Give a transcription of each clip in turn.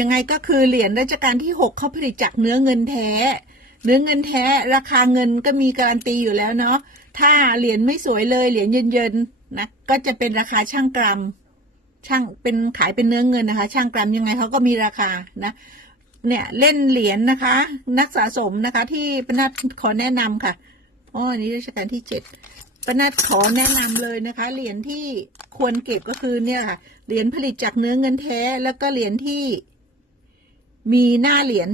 ยังไงก็คือเหรียญรัชกาลที่หกเขาผลิตจากเนื้อเงินแท้ เนื้อเงินแท้ ราคาเงินก็มีการันตีอยู่แล้วเนาะถ้าเหรียญไม่สวยเลยเหรียญเยินๆนะก็จะเป็นราคาช่างกรัมช่างเป็นขายเป็นเนื้อเงินนะคะ ช่างกรัมยังไงเขาก็มีราคานะเนี่ยเล่นเหรียญนะคะ นักสะสมนะคะ ที่ปนัดขอแนะนำค่ะอ๋ออันนี้รัชกาลที่เจ็ดปนัดขอแนะนำเลยนะคะ เหรียญที่ควรเก็บก็คือเนี่ยค่ะเหรียญผลิตจากเนื้อเงินแท้ แล้วก็เหรียญที่ มีหน้าเหรียญ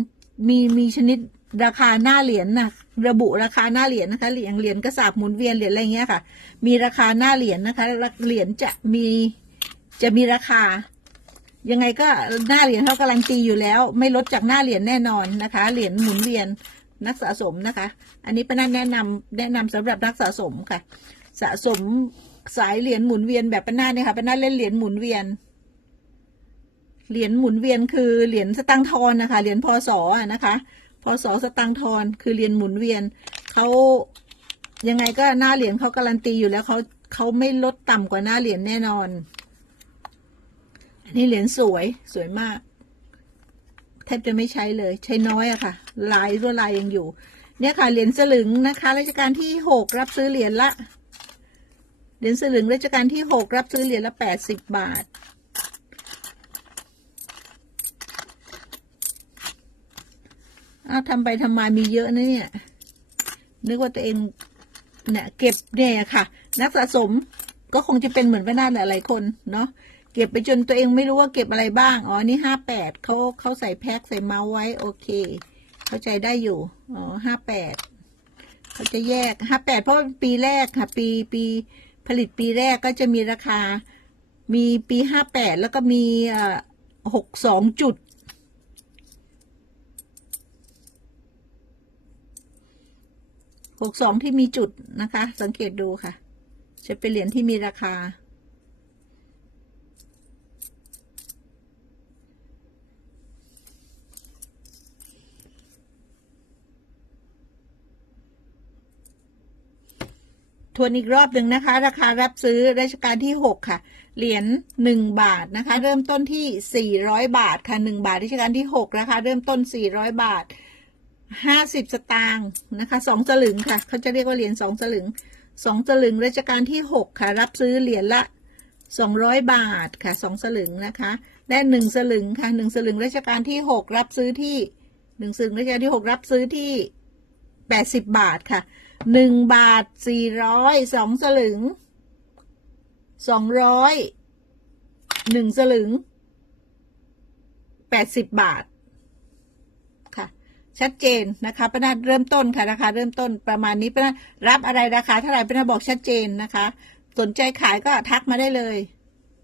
มีมีชนิดราคาหน้าเหรียญนะระบุราคาหน้าเหรียญนะคะเหรียญเหรียญกระสาบหมุนเวียนเหรียญอะไรเงี้ยค่ะ มีราคาหน้าเหรียญนะคะเหรียญจะมีจะมีราคา ยังไงก็หน้าเหรียญเขาการันตีอยู่แล้ว ไม่ลดจากหน้าเหรียญแน่นอนนะคะ เหรียญหมุนเวียนนักสะสมนะคะ อันนี้เป็นแนะนำแนะนำสำหรับนักสะสมค่ะ สะสมสายเหรียญหมุนเวียนแบบป้านาเนี่ยค่ะป้านาเล่นเหรียญหมุนเวียน เหรียญหมุนเวียนคือเหรียญสตังทอนนะคะ เหรียญพศนะคะพศสตังทอนคือเหรียญหมุนเวียนเขายังไงก็หน้าเหรียญเขาการันตีอยู่แล้วเขาเขาไม่ลดต่ำกว่าหน้าเหรียญแน่นอน อันนี้เหรียญสวยสวยมาก แทบจะไม่ใช้เลย ใช้น้อยอะค่ะ ลายรัวลายยังอยู่ เนี่ยค่ะเหรียญสลึงนะคะรัชกาลที่หกรับซื้อเหรียญละเหรียญสลึงรัชกาลที่หกรับซื้อเหรียญละแปดสิบบาท เอาทำไปทำมามีเยอะนะเนี่ย นึกว่าตัวเองเนี่ยเก็บเนี่ยค่ะ นักสะสมก็คงจะเป็นเหมือนว่าน่าหลายๆคนเนาะเก็บไปจนตัวเองไม่รู้ว่าเก็บอะไรบ้าง อ๋อ นี่ห้าแปดเขาเขาใส่แพ็คใส่เมาส์ไว้ โอเค เข้าใจได้อยู่ อ๋อห้าแปดเขาจะแยกห้าแปดเพราะปีแรกค่ะ ปีปีผลิตปีแรกก็จะมีราคา มีปีห้าแปดแล้วก็มีหกสองจุด หกสองที่มีจุดนะคะ สังเกตดูค่ะ จะเป็นเหรียญที่มีราคา ทวนอีกรอบหนึ่งนะคะ ราคารับซื้อรัชกาลที่หกค่ะ เหรียญหนึ่งบาทนะคะ เริ่มต้นที่สี่ร้อยบาทค่ะหนึ่งบาทรัชกาลที่หกนะคะ เริ่มต้นสี่ร้อยบาท ห้าสิบสตางค์นะคะสองสลึงค่ะเขาจะเรียกว่าเหรียญสองสลึงสองสลึงรัชกาลที่หกค่ะ รับซื้อเหรียญละสองร้อยบาทค่ะสองสลึงนะคะและหนึ่งสลึงค่ะหนึ่งสลึงรัชกาลที่หกรับซื้อที่หนึ่งสลึงรัชกาลที่หกรับซื้อที่แปดสิบบาทค่ะหนึ่งบาทสี่ร้อยสองสลึงสองร้อยหนึ่งสลึงแปดสิบบาท ชัดเจนนะคะป้านาเริ่มต้นค่ะราคาเริ่มต้นประมาณนี้ป้านารับอะไรราคาเท่าไหร่ป้านาบอกชัดเจนนะคะ สนใจขายก็ทักมาได้เลย